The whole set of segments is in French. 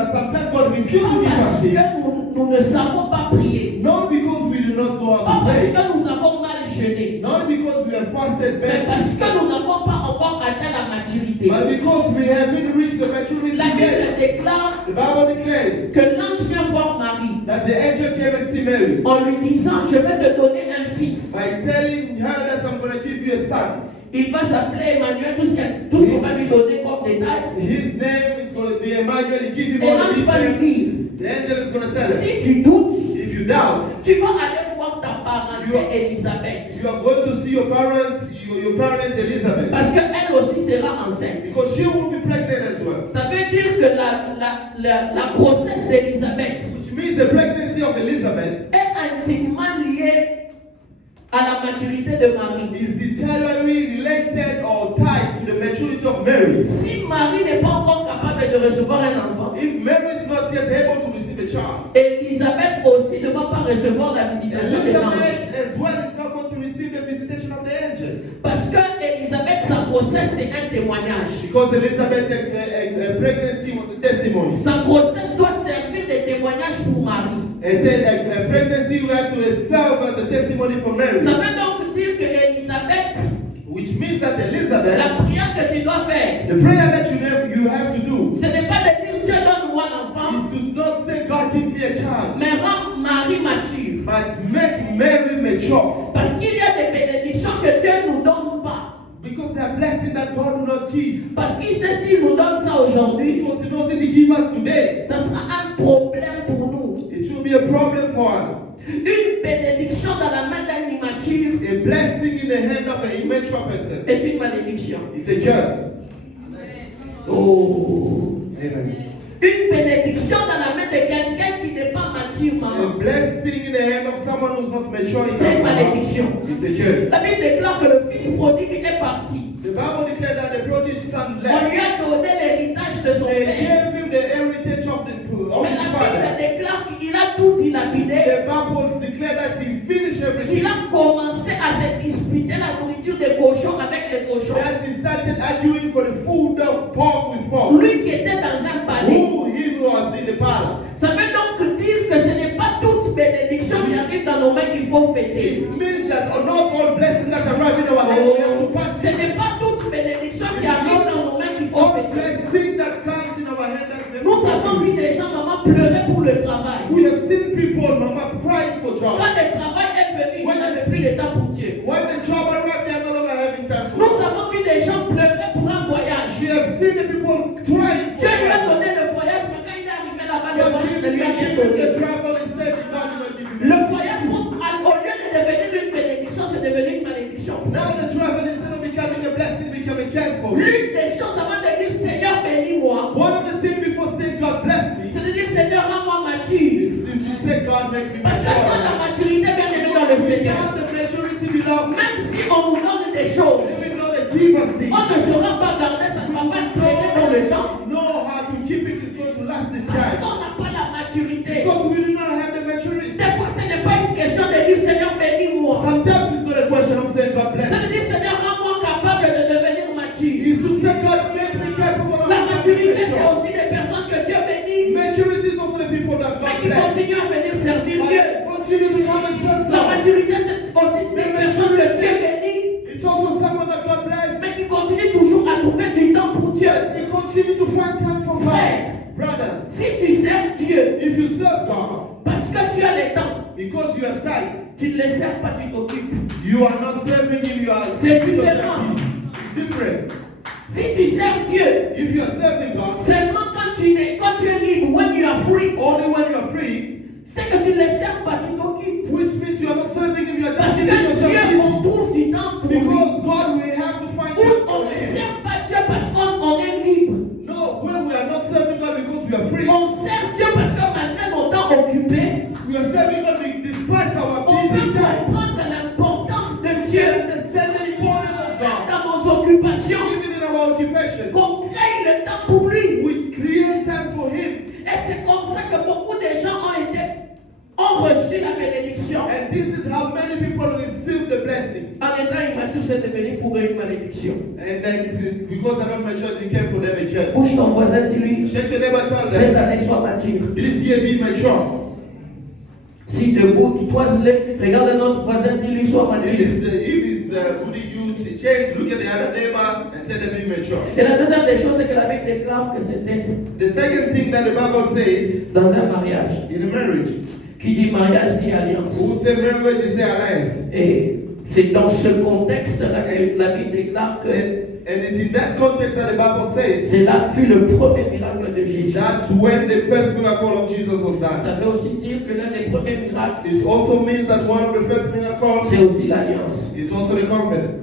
that sometimes God refuses to Pas give us parce things. que nous ne savons pas prier. Not because we do not know how Pas to parce pray. que nous avons mal jeûné. Not because we have fasted Mais parce badly. que nous n'avons pas encore atteint la maturité. But because we haven't reached the maturity La Bible yet. déclare The Bible declares que l'ange vient voir Marie that the angel came and see Mary en lui disant, je vais te donner un fils. by telling her that I'm going to give you a son. Il va s'appeler Emmanuel, tout ce qu'on va lui donner comme détail. His name is going to be Emmanuel. He give him Et all l'ange the va lui details. dire, The angel is going to tell him, si tu doutes, if you doubt, tu vas aller voir ta parente Élisabeth. you are going to see your parents Elizabeth. Parce qu'elle aussi sera enceinte. Because she will be pregnant as well. Ça veut dire que la grossesse d'Élisabeth Which means the pregnancy of Elizabeth est intimement liée à la maturité de Marie. is entirely related or tied to the maturity of Mary. Si Marie n'est pas encore capable de recevoir un enfant, If Mary is not yet able to receive a child, Élisabeth aussi ne va pas recevoir la visitation de l'ange. Elizabeth as well is not going to receive the visitation of the angel. Parce que Élisabeth, sa grossesse, c'est un témoignage. Because Elizabeth's pregnancy was a testimony. Sa grossesse doit servir de témoignage pour Marie. A pregnancy will have to serve as a testimony for Mary. Ça veut donc dire que Élisabeth, Which means that Elizabeth, la prière que tu dois faire, the prayer that you have to do, ce n'est pas de dire Dieu donne-moi l'enfant, is to not say God give me a child, mais rends Marie mature. but make Mary mature. Parce qu'il y a des bénédictions que Dieu ne nous donne pas. Because they are blessings that God will not give. Parce qu'il sait s'il nous donne ça aujourd'hui, Because He knows that He give us today, ça sera un problème pour nous. it will be a problem for us. Une bénédiction dans la main d'un immature A blessing in the hand of an immature person. est une malédiction. It's a curse. Oh. Amen. Une bénédiction dans la main de quelqu'un qui n'est pas mature, A maman. blessing in the hand of someone who's not mature is C'est une malédiction. It's a curse. La Bible déclare que le fils prodigue est parti. The Bible declared that the prodigal son On left. lui a donné l'héritage de son They père. gave him the heritage of Mais his la Bible father. déclare qu'il a tout dilapidé. The Bible declared that he finished everything. Il a commencé à se disputer la nourriture des cochons avec les cochons. That he started arguing for the food of pork with pork. Lui qui était dans un palais. Who he was in the palace. Ça veut donc dire que ce n'est pas toute bénédiction qui arrive dans nos mains qu'il faut fêter. It means that not all blessings that arrive in our hand we have to pass. Ce n'est pas toute bénédiction qui arrive dans nos mains qu'il faut All fêter. blessing that comes in our hand that we have Nous to avons pass. vu des gens, maman, pleurer pour le travail. We have seen people, mama, crying for job. Quand le travail est venu, ils n'avaient plus le temps pour Dieu. When the job arrived, they are no longer having time for Nous God. avons vu des gens pleurer pour un voyage. We have seen the people crying for Dieu lui a God. donné le voyage, mais quand il est arrivé là-bas, le But voyage ne he lui a rien gave him the donné. travel instead, he not even giving Le him. voyage, au lieu de devenir une bénédiction, c'est devenu une malédiction. Now the travel instead of becoming a blessing, become a curse for him. L'une des choses avant de dire Seigneur bénis-moi, One of the things before saying God bless me c'est de dire Seigneur rends-moi mature. is to say God make me Parce que sans la mature. maturité, bien aimé dans le Seigneur, Without the maturity, beloved, même si on nous donne des choses, even though they give us things, on ne saura pas garder, ça ne va pas traîner dans le temps. know how to keep it is going to last in Parce time. qu'on n'a pas la maturité. Because we do not have the maturity. Des fois, ce n'est pas une question de dire Seigneur bénis-moi. Sometimes it's not a question of saying God bless C'est me. de dire Seigneur rends-moi capable de devenir mature. It's to say God make me capable of La maturité, c'est mature. aussi des personnes que Dieu bénit, Maturity is also the people that mais God qui bless. continuent à venir servir Dieu. Continue to come and serve La God. maturité, c'est aussi des personnes que Dieu bénit, It's also someone that God bless. mais qui continuent toujours à trouver du temps pour Dieu. They continue to find time for God. Frère, Brothers, si tu sers Dieu if you serve God parce que tu as le temps, because you have time, tu ne le sers pas, tu t'occupes. you are not serving Him, you are C'est serving différent. yourself. It's different. Si tu sers Dieu, If you are serving God, seulement quand tu es libre, when you are free, only when you are free, c'est que tu ne le sers pas, tu t'occupes. which means you are not serving Him, you are Parce just que giving Dieu, yourself on trouve du temps pour lui. because God will have to find Ou time on for ne Him. sert pas Dieu parce qu'on est libre. No, when we are not serving God because we are free, On sert Dieu parce que malgré nos temps occupés, we are serving God despite our on busy peut time. comprendre l'importance de We Dieu understand the importance of God. dans nos occupations, Even in our occupation, qu'on crée le temps pour lui. we create time for Him. Et c'est comme ça que beaucoup de gens ont ont reçu la bénédiction. And this is how many people receive the blessing. En étant immature, c'est devenu pour eux une malédiction. And then because they're not mature, it became for them a curse. Bouge ton voisin, dis-lui, Shake your neighbor, tell cette them, année, sois mature. this year be mature. Si debout, tu toises-les, regarde notre voisin, dis-lui, sois If mature. it's putting you to change, look at the other neighbor and tell them be mature. Et la deuxième des choses, c'est que la Bible déclare que c'était The second thing that the Bible says dans un mariage. in a marriage, Qui dit mariage dit alliance. who say marriage is alliance. Et c'est dans ce contexte-là que la Bible déclare que And it's in that context that the Bible says cela fut le premier miracle de Jésus. that's when the first miracle of Jesus was done. Ça veut aussi dire que l'un des premiers miracles, It also means that one of the first miracles c'est aussi l'alliance. is also the covenant.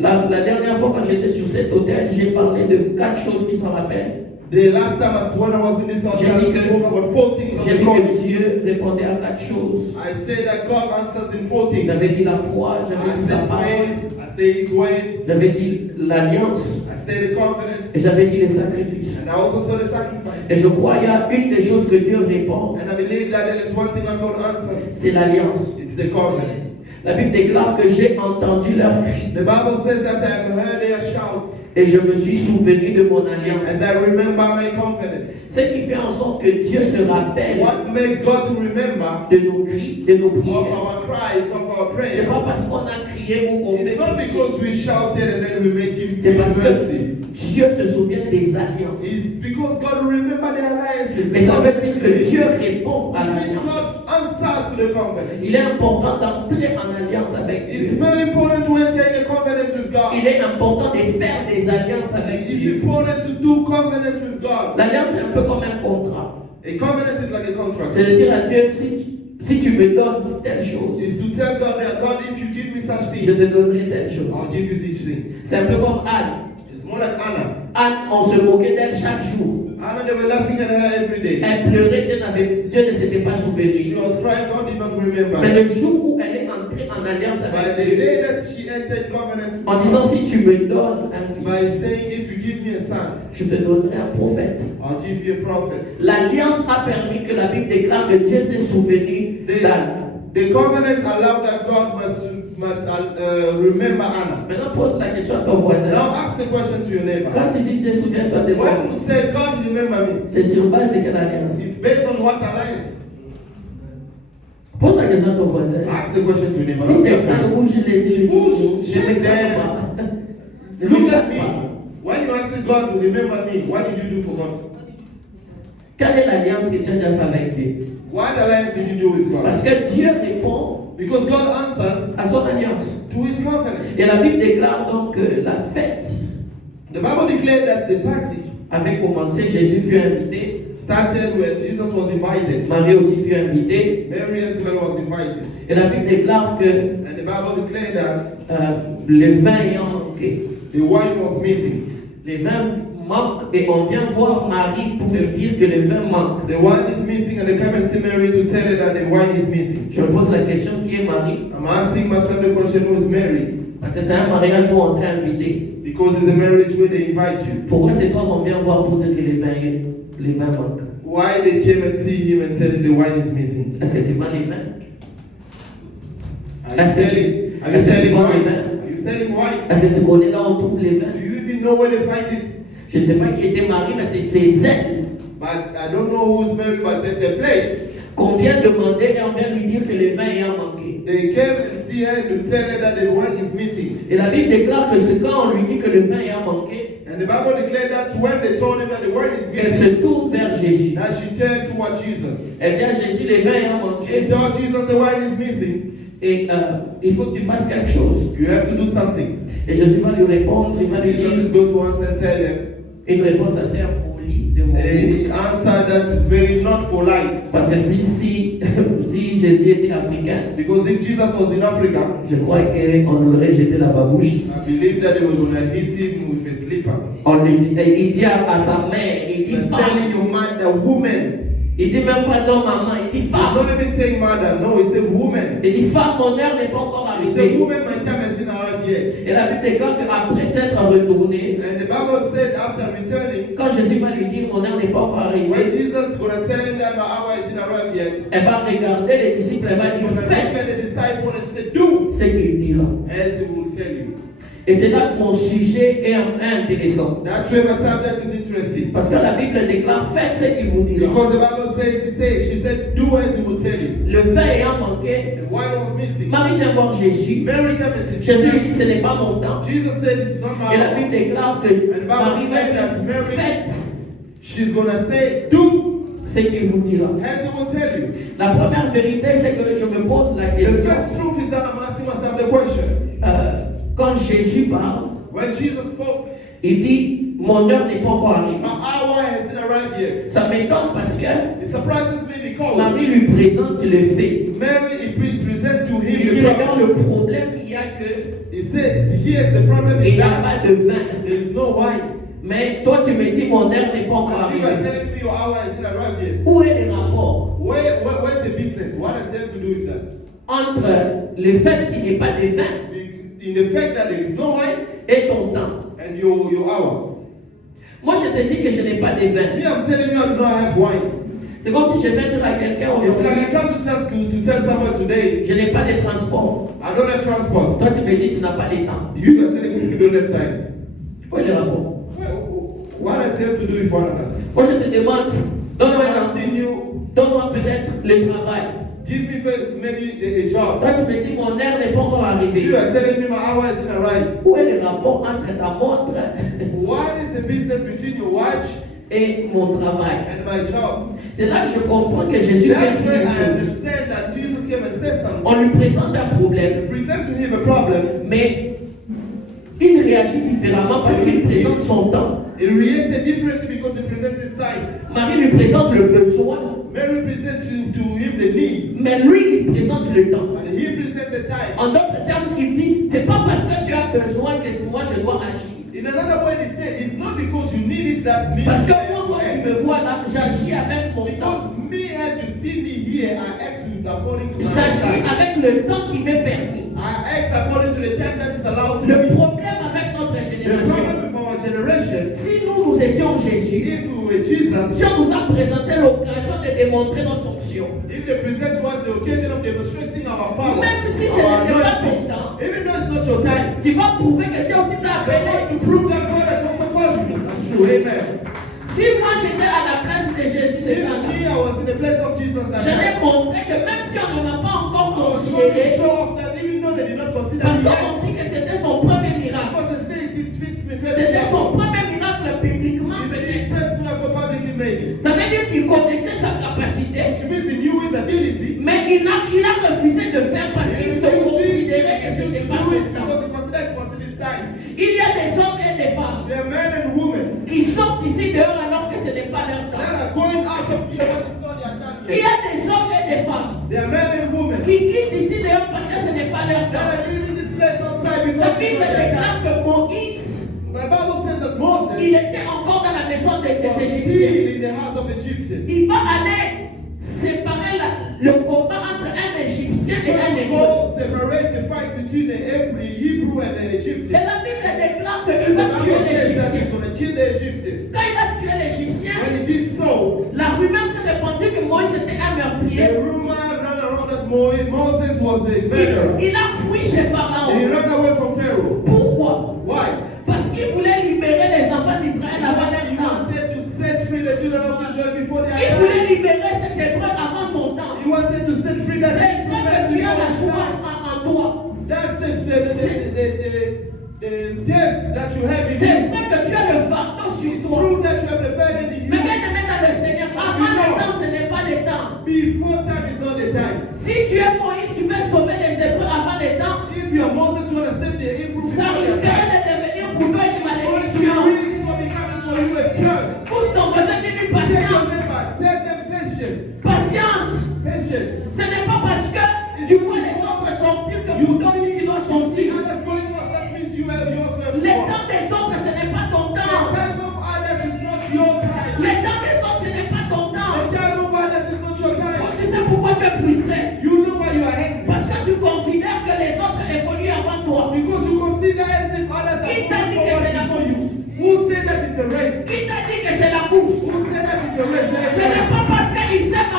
La dernière fois quand j'étais sur cet hôtel, j'ai parlé de 4 choses qui s'en rappellent. The last time when I was in this house, I spoke about 4 things of J'ai the dit covenant. que Dieu répondait à 4 choses. I say that God answers in 4 things. J'avais dit la foi, j'avais I dit sa said parole, faith, I say His way, j'avais dit l'alliance I say the covenant, et j'avais dit les sacrifices. and I also saw the sacrifice. Et je crois qu'il y a une des choses que Dieu répond, And I believe that there is one thing that God answers. c'est l'alliance. It's the covenant. La Bible déclare que j'ai entendu leurs cris The Bible says that I have heard their shouts, et je me suis souvenu de mon alliance. and I remember my covenant. Ce qui fait en sorte que Dieu se rappelle What makes God to remember de nos cris, de nos of prières. our cries, of our C'est prayers? pas parce qu'on a crié ou qu'on fait It's not pitié. because we shouted and then we make Him C'est parce mercy. que Dieu se souvient des alliances. It's because God remember the alliances. Mais ça veut dire que Dieu répond à Which means l'alliance. God answers to the covenant. Il est important d'entrer en alliance avec It's Dieu. very important to enter in a covenant with God. Il est important de faire des alliances avec It's Dieu. important to do covenant with God. L'alliance est un peu comme un contrat. A covenant is like a contract. C'est de dire à Dieu, si tu me donnes telle chose, It's to tell God that God, if you give me such je thing, te donnerai telle chose. I'll give you this thing. C'est un peu comme Anne. It's more like Anna. Anne, on se moquait d'elle chaque jour. Anna, they were laughing at her every day. Elle pleurait, Dieu ne s'était pas She souvenu. was crying, God did not remember. Mais le jour où elle est entrée en alliance By avec the Dieu, day that she entered covenant, en disant si tu me donnes un by fils, saying, if you give me a son, je te donnerai un prophète. I'll give you a prophet. L'alliance a permis que la Bible déclare que Dieu s'est souvenu d'Anne. The covenant allowed that God must remember Anna. Maintenant, pose la question à ton voisin. Now ask the question to your neighbor. Quand tu dis Dieu, souviens-toi de moi, When you say God remember me, c'est sur base de quelle alliance? it's based on what alliance? Pose la question à ton voisin. Ask the question to your neighbor. Si Not tes your frères friend. bougent les dis, Bouge, je ne shake me them. pas. Ne me Look garde at me. pas. When you ask God to remember me, what did you do for God? Quelle est l'alliance que tu as déjà fait avec Dieu? What alliance did you do with God? Parce que Dieu répond Because God answers à son alliance. to His covenant. Et la Bible déclare donc que la fête The Bible declared that the party avait commencé, Jésus fut invité, started when Jesus was invited. Marie aussi fut invitée. Mary as well was invited. Et la Bible déclare que And the Bible declared that le vin ayant manqué, the wine was missing. le vin manque et on vient voir Marie pour lui dire que le vin manque. The wine is missing, and they come and see Mary to tell her that the wine is missing. Je me pose la question, qui est Marie? I'm asking myself the question, who is Mary? Parce que c'est un mariage où on t'a invité. Because it's a marriage where they invite you. Pourquoi c'est toi qu'on vient voir pour dire que les vins manquent? Why they came and see him and said the wine is missing? Est-ce que tu vends les vins? Are you selling wine? Are you selling wine? Est-ce que tu connais là où on trouve les vins? Do you even know where they find it? Je ne sais pas qui était Marie, mais c'est ses ailes But I don't know who's Mary, but it's a place. qu'on vient demander et on vient lui dire que le vin ayant manqué. They came and see her to tell her that the wine is missing. Et la Bible déclare que c'est quand on lui dit que le vin ayant manqué, And the Bible declared that when they told him that the wine is qu'elle missing, se tourne vers Jésus. that she turned toward Jesus. Elle dit à Jésus, le vin ayant She manqué, told Jesus the wine is missing. et il faut que tu fasses quelque chose. You have to do something. Et Jésus va lui répondre, il va lui Jesus dire is going to answer and tell him. une réponse assez impolie de mon A goût. answer that is very not polite. Parce que si Jésus était africain, Because if Jesus was in Africa, je crois qu'on aurait jeté la babouche. I believe that they were going to hit him with a slipper. On lui dit, et il dit à sa mère, il dit You're femme. telling your man, the woman. Il dit même pas non maman, il dit He's femme. not even saying mother, no, he said woman. Il dit femme, mon heure n'est pas encore He said arrivée. woman, my time has not arrived yet. Et la Bible déclare qu'après s'être retourné, And the Bible said after returning, quand Jésus va lui dire mon heure n'est pas encore when arrivée, Jesus was going to tell him that our hour isn't arrived yet, elle va regarder les disciples, elle va you're dire going to look at faites the disciple and say, do ce qu'il dira. as he will tell you. Et c'est là que mon sujet est intéressant. That's where my subject is interesting. Parce que la Bible déclare faites ce qu'il vous dira. Because the Bible says, she said, do as he will tell you. Le vin ayant manqué, The wine was missing. Marie vient voir Jésus. Mary came and said, Jésus lui dit ce n'est pas mon temps. Jesus said, it's not my Et la hour. Bible déclare que Marie va dire faites She's going to say, do ce qu'il vous dira. as he will tell you. La première vérité, c'est que je me pose la The question. first truth is that I'm asking myself the question. Quand Jésus parle, When Jesus spoke, il dit mon heure n'est pas encore arrivée. my hour hasn't arrived yet. Ça m'étonne parce que It surprises me because Marie lui présente le fait. Mary present to Il him dit the regarde, problem. le problème, il y a que He said, here's the problem il is n'y a that pas de vin. there is no wine. Mais toi, tu me dis mon heure n'est pas encore And you are arrivée. telling me your hour hasn't arrived yet. Où est le rapport Where's the business? What does it have to do with that? entre le fait qu'il n'y ait pas de vin In the fact that there is no wine et ton temps? and your hour. Moi, je te dis que je n'ai pas de vin. Me, I'm telling you I do not have wine. C'est comme si je vais dire à quelqu'un It's aujourd'hui, like I come to tell someone today, je n'ai pas de transport. I don't have transport. Toi, tu me dis, tu n'as pas de temps. You are telling me you don't have time. Où est le rapport? What does it have to do with one another? Moi, je te demande, donne-moi I'm un asking you, donne-moi peut-être le travail. give me first maybe a job. Toi, tu me dis, mon heure n'est pas encore You arrivée. are telling me my hour hasn't arrived. Où est le rapport entre ta montre What is the business between your watch et mon travail? and my job? C'est là que je comprends que Jésus fait That's where une I chose. understand that Jesus came and said something. On lui présente un problème, Present to him a problem. mais il réagit différemment parce qu'il présente son temps. He reacted differently because he presents his time. Marie lui présente le besoin, Mary presents to him the need, mais lui, il présente le temps. and he presents the time. En d'autres termes, il dit, c'est pas parce que tu as besoin que moi je dois agir. In another way, he said, it's not because you need it that means Parce que I have moi, to quand tu act. me vois là, j'agis avec mon temps. Because me, as you see me here, I act according to my J'agis time. avec le temps qui m'est permis. I act according to the time that is allowed to Le me. problème avec notre The génération, problem with our generation, si nous étions Jésus, if we were Jesus, si on nous a présenté l'occasion de démontrer notre onction, if they present to us the occasion of demonstrating our power, même si ce our n'était pas ton anointing, temps, even though it's not your time, tu vas prouver que Dieu aussi t'a they want appelé. to prove that God has also called you. That's true. Amen. Si moi j'étais à la place de Jésus, If c'est me, I was in the place of Jesus that je time, l'ai montré que même si on ne m'a pas encore I was going to considéré, show off that even though they did not consider parce me qu'on yet, dit que c'était son premier miracle. because they say it is C'était first son premier miracle publiquement It is peut-être. first miracle publicly made. Ça veut dire qu'il connaissait sa capacité, Which means he knew his ability. mais il a refusé de faire parce qu'il se considérait que ce n'était pas son temps. Because he considered it was in his time. Il y a des hommes et des femmes There are men and women qui sortent ici dehors alors que ce n'est pas leur that temps. are going out of here when it's not their time Il y yet. a des hommes et des femmes There are men and women qui quittent ici dehors parce que ce n'est pas leur that temps. are leaving this place outside La because it's Bible not their déclare time. que Moïse, The Bible says that Moses il était encore dans la maison des was Égyptiens. still in the house of Egyptians. Il va aller séparer le combat entre un Égyptien et un Hébreu. God separate the fight between the Hebrew and the Et Egyptian. la Bible déclare qu'il And the va Bible tuer says that l'Égyptien. he's going to kill the Egyptian. Quand il a tué l'Égyptien, When he did so, la rumeur s'est répandue que Moïse était un meurtrier. the rumor ran around that Moses was a murderer. Il a fui chez And he Pharaon. ran away from Pharaoh. Pourquoi? Why? Parce qu'il voulait libérer les enfants d'Israël avant leur He temps. wanted to set free the children of Israel before their Il voulait time. libérer cet hébreu avant son temps. He wanted to set free that C'est vrai que tu as la soif time. en toi. That's the test that you have in C'est you. vrai que tu as le fardeau sur It's toi. true that you have the burden in Mais you. bien aimé dans le Seigneur, avant le temps, ce n'est pas le temps. Before time is not the time. Si tu es Moïse, tu veux sauver les Hébreux avant le temps, If you are Moses, you want to save the Hebrew ça before their risquerait time. de devenir pour toi une Or if malédiction. you risks for becoming for you a curse. Pousse ton voisin, dis-lui Tell your patiente. neighbor, tell them patience. Patiente. Patience. Ce n'est pas parce que tu vois les autres sortir que pour toi aussi tu dois sortir. Others going off, that means you have yourself. Le temps des autres, ce n'est pas ton The temps. time of others is not your time. Le temps des autres, ce n'est pas ton The temps. time of others is not your time. Tu sais pourquoi tu es frustré? You know why you are angry. Parce que tu considères que les autres évoluent avant toi. Because you consider as if others are Qui t'a dit going que c'est forward la before you. course? Who said that it's a race? Qui t'a dit que c'est la course? Who said that it's a race? Ce n'est pas parce qu'ils aiment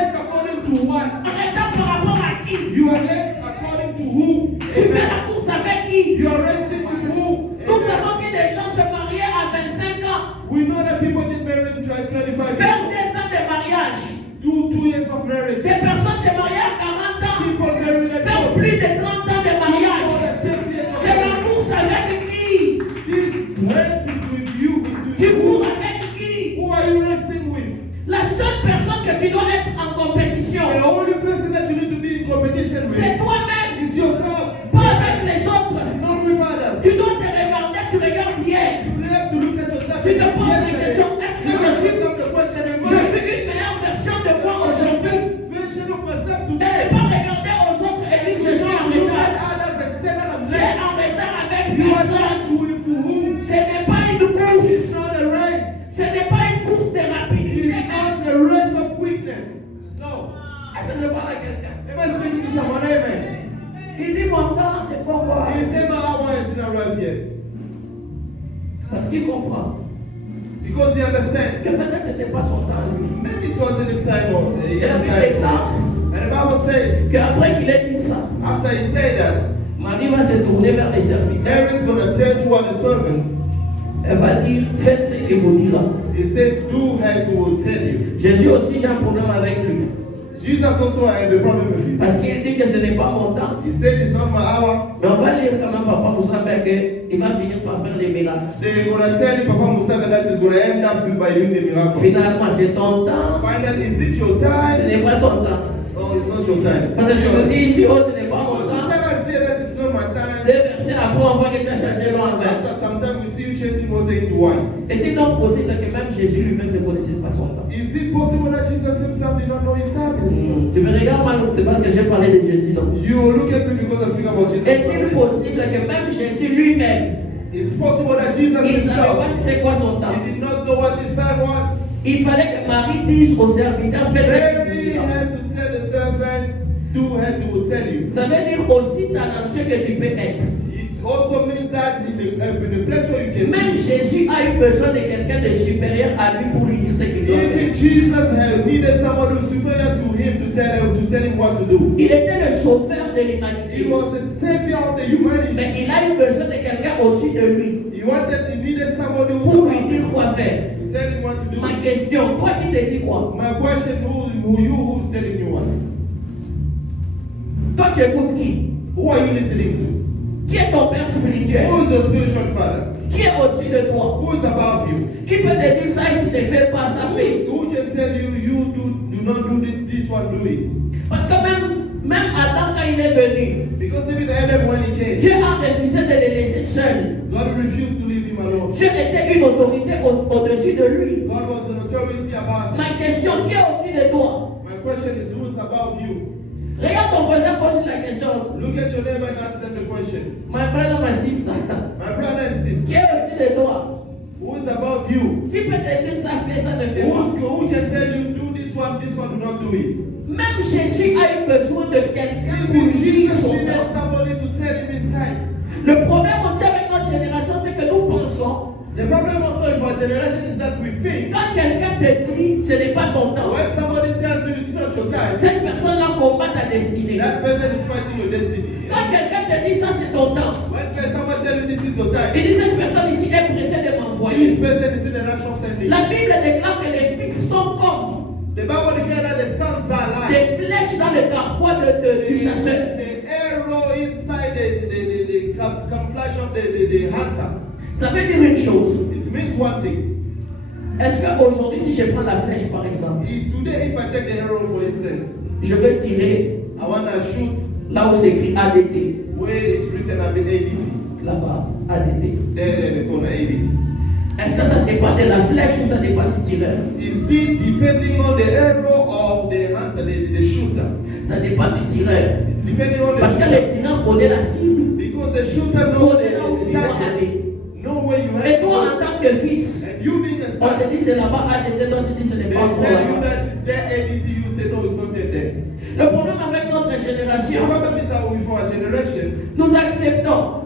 late according to what? En retard par rapport à qui? You are late according to who? Tu fais la course avec qui? You are racing with who? Nous avons vu des gens se marier à 25 ans. We know that people get married in 25 Faire years. 2 ans de mariage. Do 2 years of marriage. Des personnes se marient à 40 ans. People married at Faire 40. plus de 30 ans de mariage. C'est la course avec qui? This race is with you. Tu It's with cours who? avec qui? Who are you racing with? La seule personne que tu dois être en compétition, The only person that you need to be in competition c'est with toi-même, is yourself, pas avec les autres. not with others. Tu dois te regarder, tu regardes hier. You have to look at yourself. Tu te poses la yesterday. question, est-ce que You je ask suis, yourself the question, am je I suis une meilleure version de moi the aujourd'hui? best version of myself Et ne today? pas regarder aux autres et dire je suis en Look at retard. others and say that I'm Tu es late. en retard avec You are personne. not with who? Ce n'est pas une course. It's not a race. Ce n'est pas une course de It's rapidité. not a race of weakness. No. Est-ce que je parle à quelqu'un? Am I speaking to someone? Amen. Il dit mon temps n'est pas encore He arrivé. said my hour isn't arrived yet. Parce qu'il comprend Because he understands. que peut-être ce n'était pas son temps à lui. Maybe it wasn't his time or Et la Bible déclare And the Bible says, qu'après qu'il ait dit ça, after he said that, Marie va se tourner vers les serviteurs. Mary's going to turn toward the servants. Elle va dire, faites ce qu'il vous dira. He said, do as he will tell you. Jésus aussi, j'ai un problème avec lui. Jesus also had a problem with him. Parce qu'il dit que ce n'est pas mon temps. He said, it's not my hour. Mais on va lire quand même, papa, pour savoir qu'il va finir par faire des miracles. They're going to tell you, Papa Musa, that he's going to end up by doing the miracle. Finalement, c'est ton temps. Finally, is it your Ce time? n'est pas ton temps. Oh, it's not your time. Parce que je me dis ici, oh, ce n'est pas mon Because temps. you cannot say that it's not my time. Deux versets après, on voit que tu as changé l'eau en vin. After some time, we see you changing water into wine. Est-il donc possible que même Jésus lui-même ne connaissait pas son temps? Is it possible that Jesus himself did not know his time? Tu me regardes mal, c'est parce que j'ai parlé de Jésus, non? You look at me because I speak about Jesus. Est-il possible que même Jésus lui-même, It's possible that Jesus il ne savait pas himself, c'était quoi son temps? he did not know what his time was. Il fallait que Marie dise aux serviteurs, faites ce qu'il Mary vous dira. has to tell the servants, do as he will tell you. Ça veut dire aussi talentueux que tu peux être. It also means that in a place where you can Même be. Jésus a eu besoin de quelqu'un de supérieur à lui pour lui dire ce qu'il doit Even faire. Jesus had needed someone who was superior to him to tell him what to do. Il était le sauveur de He l'humanité. was the savior of the humanity. Mais il a eu besoin de quelqu'un au-dessus de lui He needed somebody who pour was lui above dire him quoi faire. to tell him what to do. Ma question, toi qui te dis quoi? My question, who's telling you what? Toi tu écoutes qui? Who are you listening to? Qui est ton père spirituel? Who is your spiritual father? Qui est au-dessus de toi? Who is above you? Qui peut te dire ça, il ne fait pas ça, fait? Who can tell you, you do not do this one, do it? Parce que même Adam quand il est venu, Because even Adam, when he came, Dieu a refusé de le laisser seul. God refused to leave him alone. Dieu était une autorité au-dessus de lui. God was an authority above him. Ma question, qui est au-dessus de toi? My question is, who is above you? Regarde ton voisin, pose la question. Look at your neighbor and ask them the question. My brother, my sister, My brother and sister, qui est au-dessus de toi? who is above you? Qui peut te dire ça fait, ça ne fait pas? Who can tell you, do this one, do not do it? Même Jésus a eu besoin de quelqu'un pour Even lui dire Jesus son needed temps. somebody to tell him his time. Le problème aussi avec notre génération, c'est que nous pensons, The problem also in our generation is that we think quand quelqu'un te dit ce n'est pas ton temps, when somebody tells you it's not your time, cette personne-là combat ta destinée. that person is fighting your destiny. Quand quelqu'un te dit ça c'est ton temps, When somebody tells you this is your time, il dit cette personne ici est pressée de this m'envoyer. person is in a rush of sending. La Bible déclare que les fils sont comme The Bible declares that the sons are like des flèches dans le carquois du chasseur. the arrow inside the camouflage of the hunter. Ça veut dire une chose. It means one thing. Est-ce qu'aujourd'hui, si je prends la flèche par exemple, Is today, if I take the arrow for instance, je vais tirer I want to shoot là où c'est écrit ADT, where it's written ABT. là-bas, ADT. There, the corner ABT. Est-ce que ça dépend de la flèche ou ça dépend du tireur? Is it depending on the arrow or the hunter, the shooter? Ça dépend du tireur. It's depending on the Parce que shooter. le tireur connaît la cible, Because the shooter knows connaît là où the tu dois target, aller. know where you Et have toi, to en go. tant que fils, And you being a on te son, dit c'est là-bas ADT, toi tu dis ce they n'est pas encore tell you là-bas. that it's there ADT, you say no, it's not yet there. Le problème avec notre The génération, problem is that for our generation, nous acceptons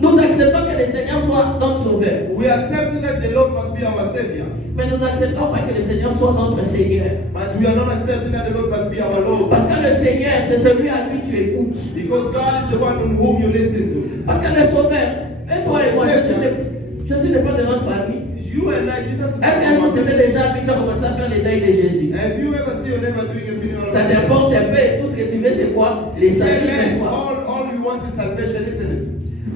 que que le Seigneur soit notre sauveur. We accept that the Lord must be our Savior. Mais nous n'acceptons pas que le Seigneur soit notre Seigneur. But we are not accepting that the Lord must be our Lord. Parce que le Seigneur, c'est celui à qui tu écoutes. Because God is the one on whom you listen to. Parce que le sauveur, et toi et moi, je suis le père de notre famille. You and I, Jesus is Est-ce qu'un jour tu t'es déjà habitué à commencer à faire les deuils de Jésus? Have you ever seen your neighbor doing a funeral? Ça dépend un peu. Tout ce que tu veux, c'est quoi? Les saluts, n'est-ce pas? All you want is salvation, isn't it?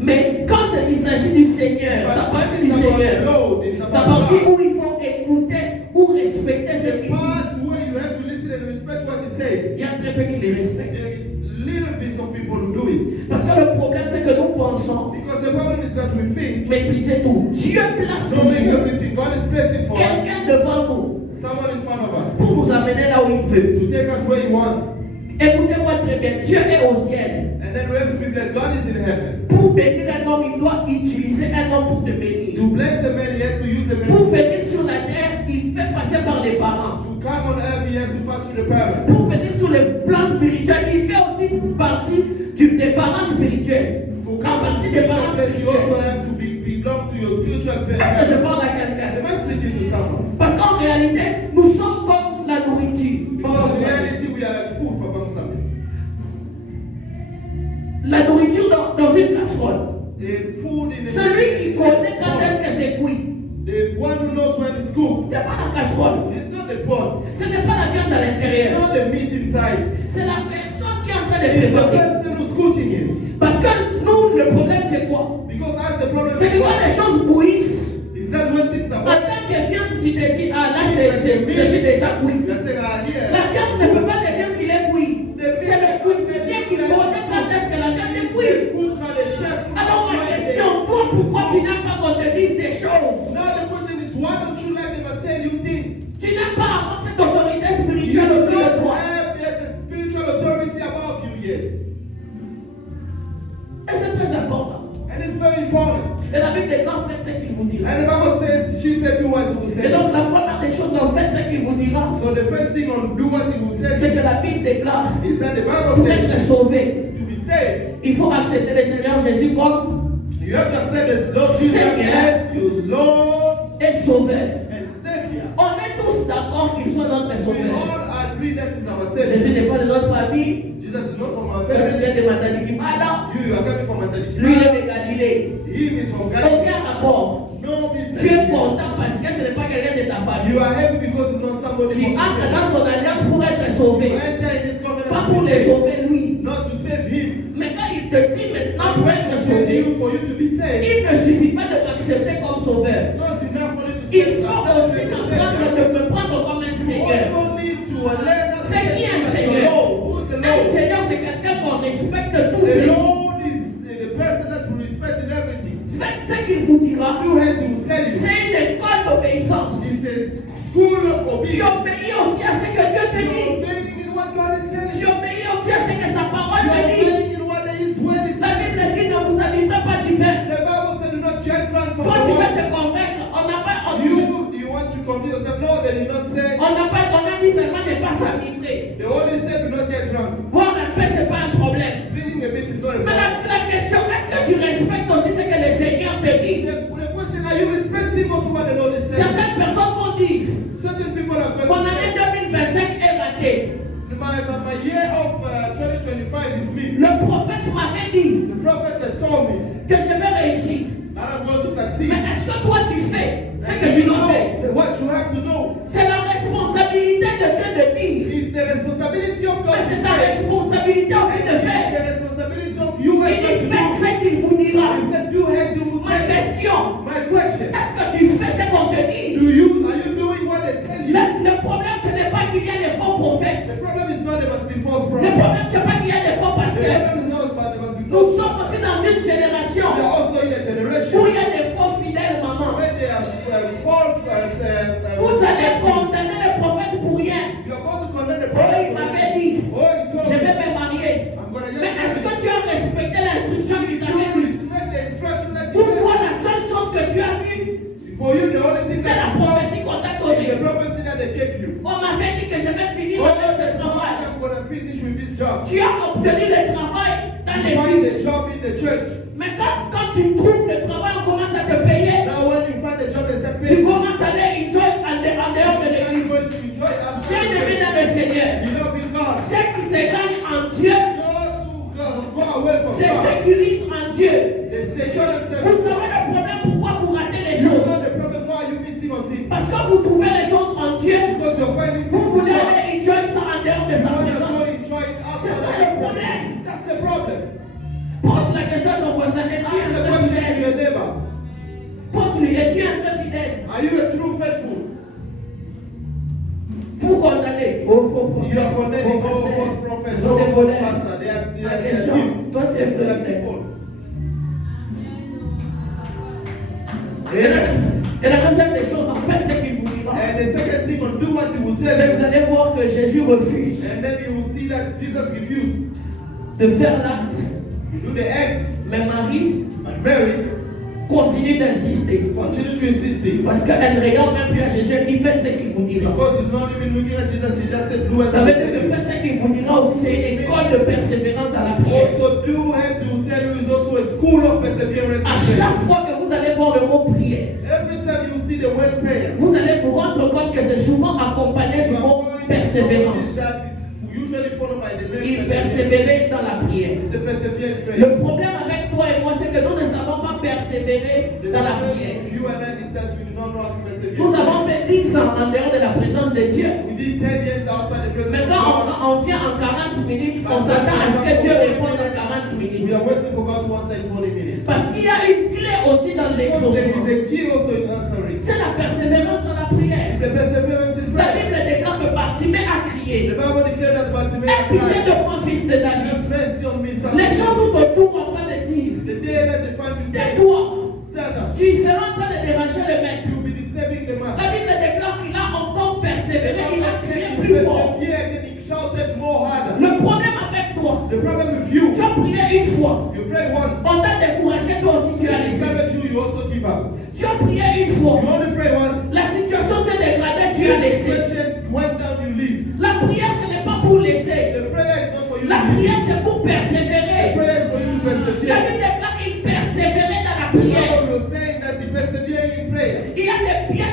Mais quand il s'agit du Seigneur, ça partit du Seigneur. Ça partit où il faut écouter ou respecter ce qu'il dit. Part where you have to listen and respect what he says. Il y a très peu qui les respectent. There is little bit of people who do it. Parce que le problème, c'est que nous pensons Because the problem is that we think maîtriser tout. Dieu place knowing toujours everything. God is placing for us quelqu'un devant nous someone in front of us pour nous amener là où il veut. to take us where he wants. Écoutez-moi très bien, Dieu est au ciel. And then we have to be blessed. God is in heaven. Pour bénir un homme, il doit utiliser un homme pour te bénir. To bless a man, he has to use a man. Pour venir sur la terre, il fait passer par les parents. To come on earth, he has to pass through the parents. Pour venir sur le plan spirituel, il fait aussi partie des parents spirituels. To En come partie on des parents earth, you also spirituels. have to belong to your spiritual Est-ce que parents. je parle à quelqu'un? Am I speaking to someone? Parce qu'en réalité, nous sommes comme la nourriture. Because in reality, we are like food, Papa Musambi. La nourriture dans une casserole. The food in the Celui qui connaît quand est-ce que c'est cuit, The one who knows when it's cooked. c'est pas la casserole. It's not the pot. Ce n'est pas la viande à It's l'intérieur. not the meat inside. C'est la personne qui est en train de It's the préparer. person who's cooking it. Parce que nous, le problème, c'est quoi? Because that's the problem. C'est que quand les choses bouillissent, Is that when things are en bad? tant que viande, tu te dis, ah là, je suis déjà cuit. You're saying, here. La viande ne peut pas te dire qu'il est cuit. C'est le cuisinier qui connaît quand est-ce que la viande est cuite. Alors ma question, toi, pourquoi tu n'aimes pas qu'on te dise des choses? Now the question is, why don't you let them tell you things? Tu n'aimes pas avoir cette autorité You spirituelle don't au-dessus de toi. have yet the spiritual authority above you yet. Et c'est très important. And it's very important. Et la Bible déclare, faites ce qu'il vous dira. And the Bible says, she said, do what he will Et tell donc you. la première des choses, en fait, ce qu'il vous dira, So the first thing on do what he will tell c'est que you la Bible déclare, is that the Bible pour says être sauvé, to be saved, il faut accepter le Seigneur Jésus comme you have to accept that Lord Jesus as your Lord et sauveur. and Savior. On est tous d'accord qu'il soit notre We sauveur. all agree that is our Jésus Savior. n'est pas de notre famille. Jesus is not from our Toi, tu family. viens de Matanikimala. You are coming from Lui, il est Antalikima. de Galilée. Him is from Galilee. Aucun rapport. No Tu es business. content parce que ce n'est pas quelqu'un de ta famille. You are happy because it's not somebody Tu from entres your dans family. son alliance pour être You sauvé. enter in this covenant Pas to pour be les saved, sauver lui. not to save him. Mais quand il te dit maintenant pour être To save sauvé, you for you to be saved. il ne suffit pas de m'accepter comme sauveur. Not enough for you to Il save faut yourself aussi as a m'apprendre Savior. de me prendre comme un You Seigneur. also need to learn how to C'est qui un as the Seigneur? Lord. Who's the Un Lord? Seigneur, c'est quelqu'un qu'on respecte tous The ses Lord is the person that you respect in everything. Faites ce qu'il vous dira. Do as he will tell you. C'est une école d'obéissance. It's a school of Tu obedience. obéis aussi à ce que Dieu te You're dit. obeying in what God is telling Tu you. obéis aussi à ce que sa parole You're te dit. obeying in what His word is. La Bible dit ne vous avivrez pas du vin. The Bible said, do not drink drunk from Quand the tu veux wine. te convaincre, on n'a pas, You want to convince yourself. No, they did not say. on a dit seulement ne pas s'enivrer. The Holy said, do not get drunk. Boire un peu, c'est pas un problème. Drinking a bit is not a Mais problem. la question, est-ce que tu respectes aussi ce que le Seigneur te dit? The question, are you respecting also what the Lord is saying? Certaines personnes vont dire, Certain people are going mon to année say, 2025 est ratée. my year of 2025 is missed. Le prophète m'avait dit The prophet has told me que je vais réussir. that I'm going to Mais succeed. est-ce que toi tu fais ce que And tu you dois faire? know what you have to know C'est la responsabilité de Dieu de dire. is the responsibility of God Mais to c'est ta say. responsabilité aussi de It's faire. the responsibility of you Il as dit well faites to ce qu'il vous do. dira. He said, do as you will Ma tell you. question, My question, est-ce que tu fais ce qu'on te dit? are you doing what they tell you? Le problème, ce n'est pas qu'il y a des faux prophètes. The problem is not there must be false Le prophets. problème, ce n'est pas qu'il y a des faux The pasteurs. problem is not but there must be Nous false. sommes aussi dans une We génération are also in a où generation il y a des faux fidèles mamans. where there are false. Vous allez condamner les prophètes pour rien. You are going to condemn the Oh, prophet. il m'avait dit, Oh, he told je me. vais me marier. I'm going to Mais est-ce que tu as respecté l'instruction qu'il You t'avait dit? respect the instruction that Pour you toi, have. la seule chose que tu as vue, For you, the only thing c'est la that you know prophétie qu'on t'a is the donnée. prophecy that they gave you. On m'avait dit que je vais finir Oh, avec ce that's why travail. I'm going to finish with this job. Tu as obtenu le travail dans Find a l'église. job in the church. Mais quand tu trouves le travail le Seigneur, You know with God. ceux qui se gagnent en Dieu, Those who go away from se God. sécurisent en Dieu. They secure themselves. Vous savez le problème pourquoi vous ratez les You know choses? the problem why you missing on things. Parce que vous trouvez les choses en Dieu, Because you're finding vous things voulez with God. aller enjoy ça en dehors de You sa want to présence. go enjoy it outside C'est ça of le your problème. presence. That's the problem. Pose la question à ton voisin, es-tu Ask un the vrai question to fidèle? your neighbor. Pose-lui, es-tu un vrai fidèle? Are you a true faithful? Vous condamnez. Oh, faux prophète. You are condemning Faux all pasteur. false prophets, Ils ont all des false voleurs. pastors. They are Attention, thieves. toi tu es They vrai are fidèle. people. Et la, Amen. et la deuxième des choses, en fait, c'est qu'il vous dira. And the second thing, do what you will tell C'est que vous you. allez voir que Jésus refuse And then you will see that Jesus refused de faire l'acte. to do the act. Mais Marie But Mary continue d'insister. continued to insist it. Parce qu'elle ne regarde même plus à Jésus, elle dit faites ce qu'il vous dira. Because he's not even looking at Jesus, he just said, do as Ça I veut dire que said. faites ce qu'il vous dira aussi, c'est une école de persévérance à la prière. Also, do as he will tell you is also a school of perseverance. À in prayer. chaque fois que vous allez voir le mot prière, Every time you see the word prayer, vous allez vous rendre compte que c'est souvent accompagné du you are mot going to persévérance. notice that it's usually followed by the name Il perseverance. persévérait dans la prière. It's a perseverance prayer. Le problème avec toi et moi, c'est que nous ne savons pas persévérer The dans la problem prière. with you and I is that we do not know how to persevere. Nous avons fait 10 ans en dehors de la présence de Dieu. We did 10 years outside the presence Mais of quand God. on vient en 40 minutes, on s'attend à ce que Dieu réponde en 40 We minutes. are waiting for God to answer in 40 minutes. Parce qu'il y a une clé aussi dans Because there l'exaucement. is a key also in answering. C'est la persévérance dans la prière. The perseverance in La prayer. Bible déclare que Bartimée a The crié. Bible declared that Bartimaeus Aie pitié cried, de moi, fils de David. have mercy on me, son Les of gens David. tout autour sont en train de dire, The day that they find you saying, tais-toi, stand up, tu seras en train de déranger le maître. you'll be disturbing the master. La Bible déclare qu'il a encore The persévéré, il a Bible crié said he plus fort. persevered and he shouted more harder. Le problème avec toi, The problem with you, tu as prié une fois, you pray once, on t'a découragé, toi aussi tu as he laissé. discovered you, you also give up. Tu as prié une fois, You only pray once, la situation s'est dégradée, tu as the laissé. situation went down, you leave. La prière, ce n'est pas pour laisser. The prayer is not for you La to leave. prière, c'est pour The persévérer. prayer is for you to La persevere. Bible déclare qu'il persévérait dans la The prière. Bible was saying that he persevered in prayer. Il y a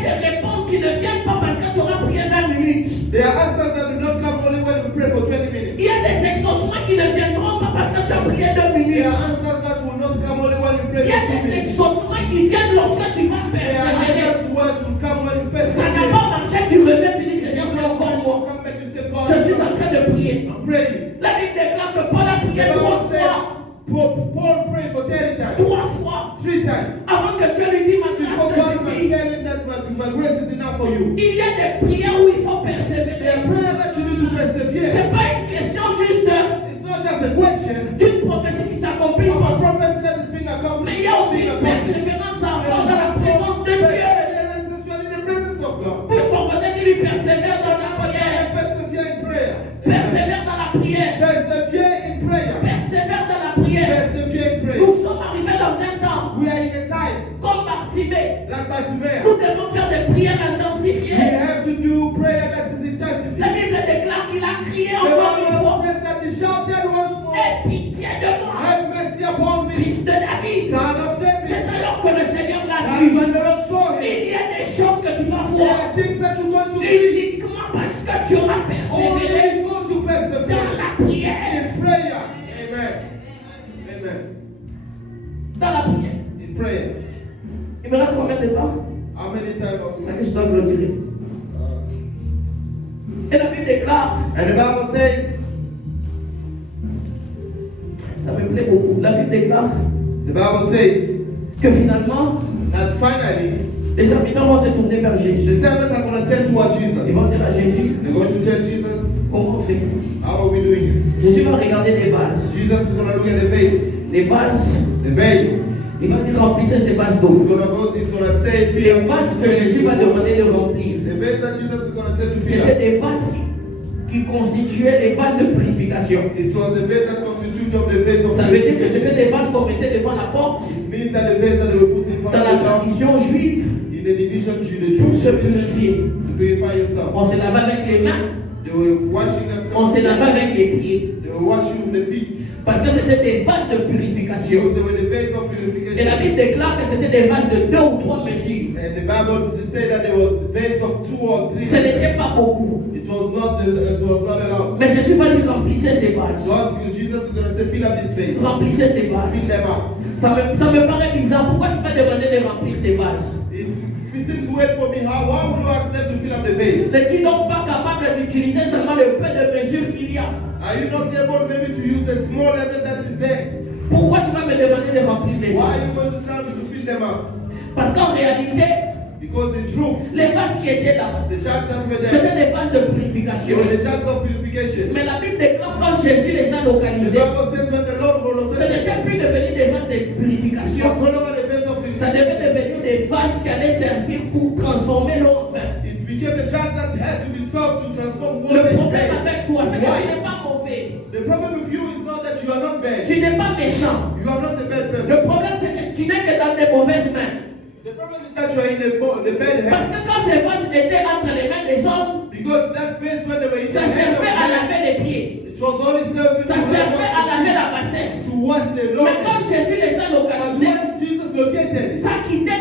des réponses qui ne viennent pas parce que tu auras prié 20 minutes. There are answers that do not come only when we pray for 20 minutes. Il y a des exaucements qui ne viendront pas parce que tu as prié 2 There minutes. are answers that will not come only when we pray Il y a for 2 des minutes. exaucements qui viennent lorsque tu vas There are persévérer. answers to what will come when we Ça n'a persevere. pas marché, tu reviens, tu dis Seigneur, c'est encore moi. Come back and say, God, Je suis en train de prier. I'm praying. La Bible déclare que Paul a The prié 3 Bible said, fois. Paul prayed for 30 times, 3 fois. 3 times. Avant que Dieu lui dise ma Before grâce God te was suffit. telling that my grace is enough for you. Il y a des prières où il faut There persévérer. are prayers that you need to persevere. C'est pas une question juste It's not just a question d'une prophétie qui s'accomplit of a pas. prophecy that is being Mais accomplished. il y a aussi une persévérance à avoir dans la présence de Dieu. Perseverance is in the presence of God. Bouge ton voisin et lui persévère dans la prière. Persevere in prayer. Persévère dans la prière. Persevere in prayer. Persévère dans la prière. Persevere in prayer. Nous sommes arrivés dans un temps We are in a time comme Bartimée. like Bartimaeus. Nous devons faire des prières We intensifiées. have to do prayer that is La intensive. Bible déclare qu'il a crié The encore une Bible fois. says that he shouted once more, Aie pitié de moi, have mercy upon me, fils de David. son of C'est David. alors que le Seigneur l'a That's vu. when the Lord saw him. Il y a des choses que tu vas There voir are things that you're going to see uniquement parce que tu auras persévéré only because you dans persevere la prière. in prayer. Amen. Amen. Dans la prière. In prayer. Il me reste combien de temps? How many times C'est ça que je dois clôturer. Et la Bible déclare, and the Bible says, ça me plaît beaucoup, la Bible déclare the Bible says que finalement, that finally les serviteurs vont se tourner vers Jésus. the servants are going to turn towards Ils Jesus. vont dire à Jésus, They're going to tell Jesus, comment on fait? how are we doing it? Jésus va regarder les vases. Jesus is going to look at the vase. Les vases, The vase. il va dire remplissez ces vases He's d'eau. going to go, he's going to say, Les vases que Jésus va demander de remplir, The vase that Jesus is going to say to c'était Peter. des vases qui constituaient les vases de purification. It was the vase that constituted of the vase of Ça veut dire que c'était purification. des vases qu'on mettait devant la porte. It means that the vase that they were put in front Dans of la the door tradition juive, in the division to the pour Jews se purifier. to purify yourself. On se lavait avec les mains, They were washing on se themselves. lavait avec les pieds. They were washing with the feet. Parce que c'était des vases de purification. Because they were the vase of Et la purification. Bible déclare que c'était des vases de 2 ou 3 mesures. And the Bible said that there was the vase of 2 or 3. Ce n'était pas beaucoup. It was not a lot. Mais Jésus va dire remplissez ces vases. God, because Jesus is going to say, fill up this vase. Remplissez ces vases. Fill them up. Ça me paraît bizarre. Pourquoi tu vas demander de remplir ces vases? It seems weird for me. Why would you ask them to fill up the vase? N'es-tu donc pas capable d'utiliser seulement le peu de mesures qu'il y a? Are you not able maybe to use the small level that is there? Pourquoi tu vas me demander de remplir les Why are vases? you going to tell me to fill them up? Parce qu'en réalité, Because the truth, les vases qui étaient là, the jars that were there, c'était des vases de they purification. were the jars of purification. Mais la Bible déclare quand Jésus les a The localisés, Bible says when the Lord will ce n'était plus devenu des vases de purification. all over the vase of Ça purification. devait devenir des vases qui allaient servir pour transformer l'eau en vin. It became the jars that had to be served to transform Le water into problème bread. avec toi, c'est que tu n'es pas mauvais. The problem with you is not that you are not bad. Tu n'es pas méchant. You are not a bad person. Le problème, c'est que tu n'es que dans des mauvaises mains. The problem is that you are in the bad Parce hands. que quand ces vases étaient entre les mains des hommes, Because that vase when they were in the ça hand of servait à man, laver les pieds. it was only serving Ça servait à laver la bassesse. to wash the Lord. Mais quand Jésus les a But localisés, when Jesus located, ça quittait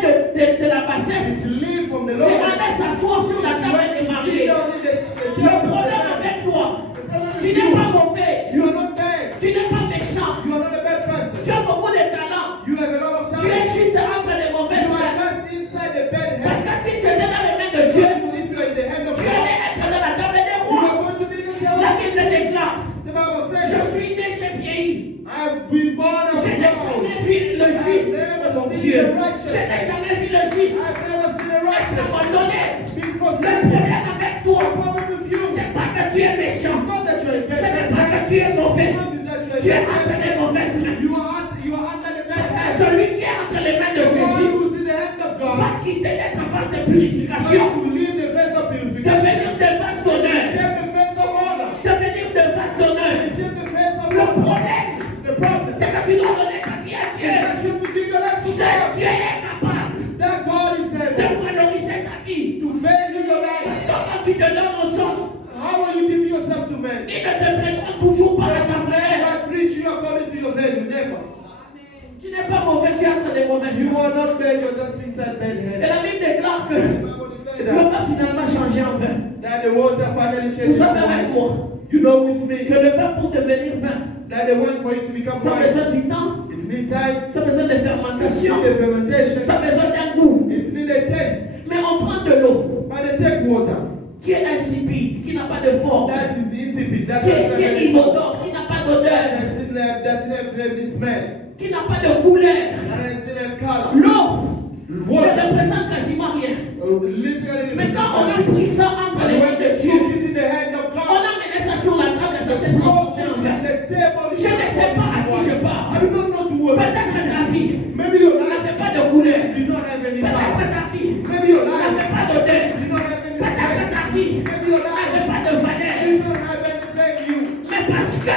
de la bassesse. to leave from the C'est Lord, allé s'asseoir sur la table des sit mariés. down in the Le church of problème the avec toi, Lord. tu n'es pas mauvais. You are not bad. Tu n'es pas méchant. You are not a bad Tu person. as beaucoup de talent. You have a lot of Tu es talent. juste entre les You mauvaises are mains. just inside the bad Parce hands. que si tu étais dans les mains de Dieu, If you are in the hand of tu God, allais être dans la table des you rois. are going to be in the La tower. Bible déclare, The Bible je says, suis né, j'ai vieilli. I've been born of Je n'ai God. jamais vu le juste, mon Dieu. Je n'ai jamais vu le juste I've never seen a être righteous abandonné. being Le forsaken. problème avec toi, The problem with you is c'est pas que tu es méchant. not that you are a Ce bad n'est pas que person. tu es mauvais. It's not that you Tu es are a entre bad les person. mauvaises mains. You are under the bad hands. Celui qui est entre les mains de The one Jésus who's in the hand of God va quitter d'être en face de is purification, going to leave the vase of purification. devenir de vases d'honneur, Became the vase of honor. devenir de vases d'honneur. Became the vase of Le honor. problème, The problem is c'est que tu dois donner ta vie à Dieu. that you have to give your life to Seul God. Dieu est capable That God is de able valoriser ta vie. to value your Parce life. que quand tu te donnes aux hommes, How are you giving yourself to men? ils ne te traiteront toujours pas à ta frère. Never treat you according to your value. Never. Tu n'es pas mauvais, tu es entre les mauvaises You mains. are not bad, you're just inside bad Et hands. la Bible déclare que The Bible declares l'eau that, va finalement changer en vin. that the water finally Vous changes savez avec wine. moi You know with me que le vin pour devenir vin, that the wine for it to become ça a wine, besoin du temps, it needs time, ça a besoin de it fermentation, needs a fermentation, ça a besoin d'un goût. it needs a taste. Mais on prend de l'eau But they take water qui est insipide, qui n'a pas de forme, that is insipid, that qui est doesn't inodore, qui n'a pas d'odeur, that doesn't have the smell, qui n'a pas de couleur. that doesn't have color. L'eau ne Water, représente quasiment rien. literally, Mais quand on a pris ça entre les mains de put Dieu, it in the hand of on God, a mené ça sur la table et ça s'est transformé en vin. Je ne sais pas à qui je parle. I do not know to what. Peut-être que ta vie Maybe your life n'avait pas de couleur. did not have any Peut-être que color. ta vie Maybe your life n'avait pas d'odeur. did not have any Peut-être que smell. ta vie Maybe your life n'avait pas de valeur. did not have any value. Mais parce que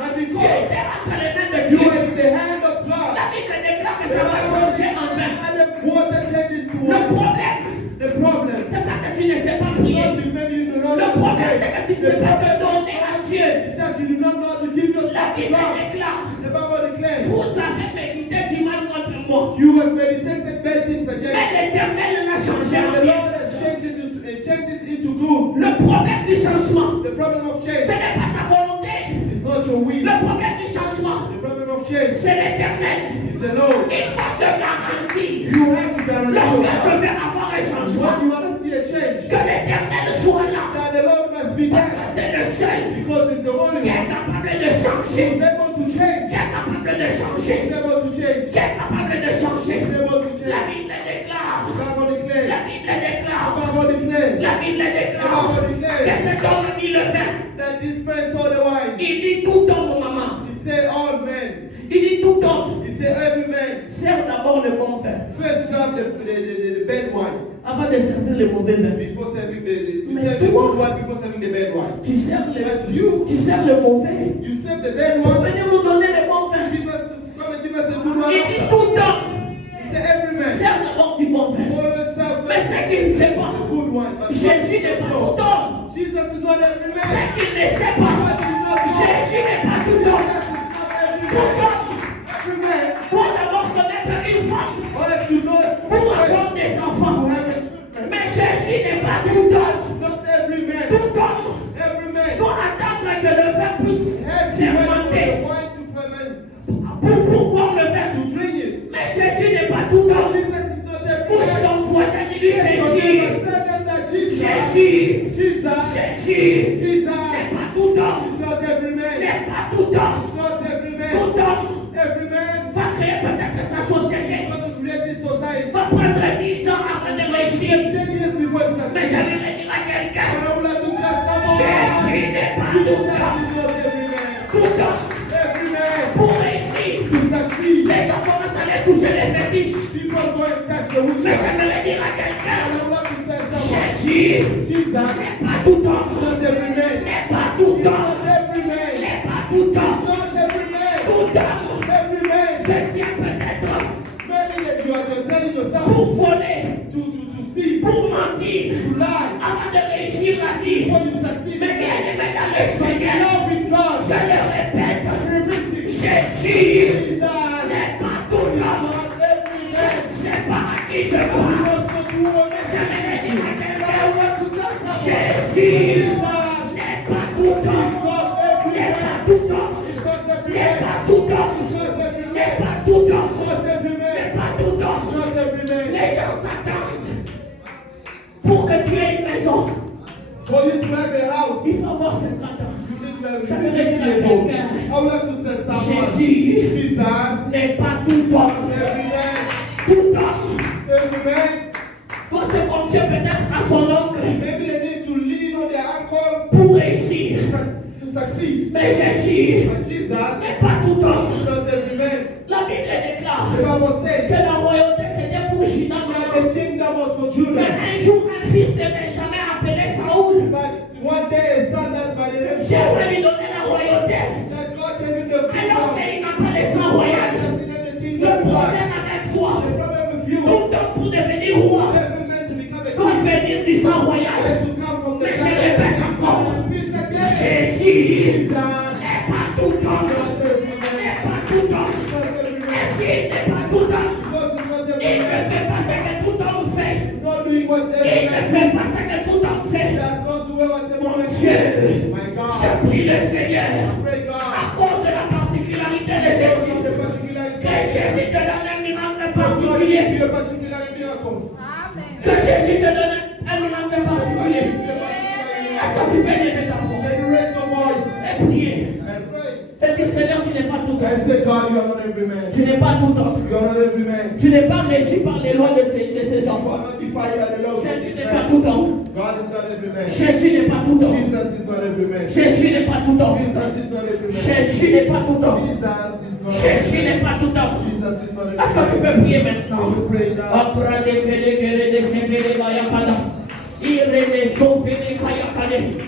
But tu because étais entre les mains de you Dieu, are in the hand of God, la Bible déclare que ça va changer en vin. and the water changes to Le wine. problème, The problem c'est pas que tu ne sais pas is prier. not that maybe you do not Le know to problème, pray. c'est que tu ne The sais pas te problem donner à Dieu. is that you do not know how to give La yourself to Bible God. déclare, The Bible declares, vous avez médité du mal contre moi. you have meditated bad things Mais against l'Éternel l'a changé and en the bien. Lord has changed it into good. Le problème du changement, The problem of ce change n'est pas ta volonté. is not your will. Le problème du changement, The problem of change c'est l'Éternel. is the Lord. Il faut se garantir. You have to guarantee Lorsque je yourself. vais avoir un changement, When you want to see a change, que l'Éternel soit là. that the Lord must be Parce que there c'est le seul because it's the only qui est one capable de who's changer. able to change. Qui est capable de changer. Who's able to change. Qui est capable de changer. Who's able to La change. Bible déclare. The Bible declares. La Bible The déclare. Bible declares La Bible déclare que cet homme a mis le vin. that this man saw the wine. Il dit tout homme, maman. He said all men. Il dit tout homme. He said every man. Sers d'abord le bon vin First serve the bad wine avant de servir le mauvais vin. before serving you Mais serve the toi- good wine before serving the bad wine. Tu sers That's le, you. tu sers le mauvais. You serve the bad Pour wine. venir nous donner le bon vin. Come and give us the good one. Il dit after. tout homme. He said every man. Sers d'abord du bon vin. Always serve Mais first ce qu'il ne sait pas, the good good one. But Jésus n'est pas tout homme. Jesus is not every man. C'est qu'il ne sait pas. Jésus n'est pas tout homme. Tout homme Every man. pour d'abord connaître une femme, All if you know pour avoir des enfants. Mais Jésus n'est pas tout homme. not every man. Tout homme Every man. pour attendre que le vin puisse Every man wants fermenter. the wine to ferment. Pour pouvoir le faire. To drink it. Mais Jésus n'est pas tout homme. Jesus is not every Bouge man. ton voisin et dis Jésus. Tell them that Jesus. Jésus. Jesus. Jésus Jesus. n'est pas tout homme. Is not every man. N'est pas tout homme. It's not every man. Tout homme Every man va créer peut-être sa société. want to create this society. Va prendre 10 ans avant de réussir. 10 years before it's Mais success. j'aimerais dire à quelqu'un, And I would like to tell someone. Jésus n'est pas Jesus tout homme. is not every man. Tout homme Every man pour réussir. to succeed. Les gens commencent à les toucher les fétiches. People go and touch the Mais witches. j'aimerais dire à And quelqu'un, I want to tell someone. Jésus Jesus n'est pas tout homme. is not every man. N'est pas tout He's homme. not every man. N'est pas tout homme. Not every man. Tout homme Every man. se tient peut-être Maybe that you are telling yourself pour voler, to speak, pour mentir, to lie, avant de réussir la vie. before you succeed. Mais bien aimé dans le But Seigneur, love with God. je le répète, Repeat it. Jésus Jesus n'est pas tout homme. not every Je man. ne sais pas à qui je He parle. wants to do all Mais this. j'aimerais dire à I quelqu'un, want to tell someone. Jésus Jesus n'est pas tout is homme. not every N'est man. pas tout homme. He's not every N'est man. pas tout homme. He's not every N'est man. pas tout homme. Not every N'est man. pas tout homme. Not every man. Les gens s'attendent pour que tu aies une maison. For you to have a house, Il faut avoir 50 ans. you need to have J'aimerais dire à 50 years old. quelqu'un, I would like to tell someone. Jésus Jesus, n'est pas tout homme. every man, Tout homme every man. doit se confier peut-être à son oncle Maybe they need to lean on their uncle pour réussir. to succeed. Mais Jésus But Jesus n'est pas tout homme. is not every man. La Bible déclare The Bible says que la royauté c'était pour Judas. that the kingdom was for Mais Judah. un jour, un fils de Benjamin appelé Saoul, But one day a son that by the name of Dieu Saul, va lui donner la royauté. that God gave him the Alors kingdom. qu'il n'a pas les sang royal. Just in the Le kingdom. problème avec toi, The problem with you, tout homme pour devenir roi every man to become a doit king venir du sang royal. has to come from the Mais je répète encore, Repeat again. Jésus Jesus, n'est pas tout homme. not every man. N'est pas tout homme. Not every man. Et s'il n'est pas tout homme, God is not il every ne man. fait pas ce que tout homme fait. He's not doing what Il every ne man fait pas ce que tout homme He fait. does not do what every Mon man Dieu, My God. je prie le Seigneur, Pray à God. cause de la particularité de Because Jésus, of the particularity. que Jésus te donne un miracle God give particulier. you a particular miracle. Que Jésus te donne un miracle particulier. Est-ce que tu peux lever ta voix Can you raise your voice et prier and pray? et dire Seigneur, tu n'es pas tout homme. And say, God, you are not every man. Tu n'es pas tout homme. You are not every man. Tu n'es pas régi par les lois de ces You hommes. are not defined by the laws of Jésus this n'est pas man. tout homme. God is not every man. Jésus n'est pas tout homme. Jesus is not every man. Jésus n'est pas tout homme. Jesus is not every man. Jésus n'est pas tout homme. Jesus is not Jésus n'est pas tout homme. Jesus is not Est-ce que tu every man. peux prier maintenant? You pray now. Après des kele kele de sevele bayakala. Irene sovele kayakale.